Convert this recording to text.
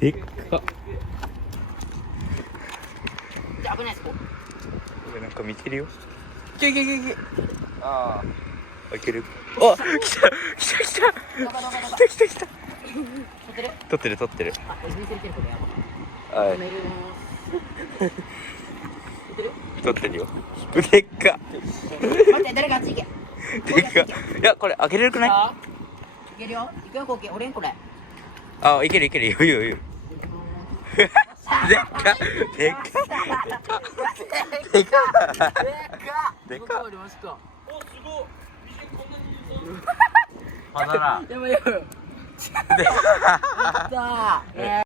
でっか。じゃあ危ないです。ここれなんか見てるよ。いけいけいけいけ。ああ。いける。あ、来た来た来たどかどかどか。来た来た来た。撮ってる。撮ってる。あ、これ見せるけどこれやばい。はい。止めるます。撮ってる？撮ってるよ。でっか。待って、誰かあっち行け。でっか。いや、これ開けれるくない？いけるよ。行くよ、こけ。俺んこれ。あ、いけるいける。余裕余裕。でっか。でっか。でっか。でっか。ありました。お、すごい。まだな。やばいやばい。でやったー。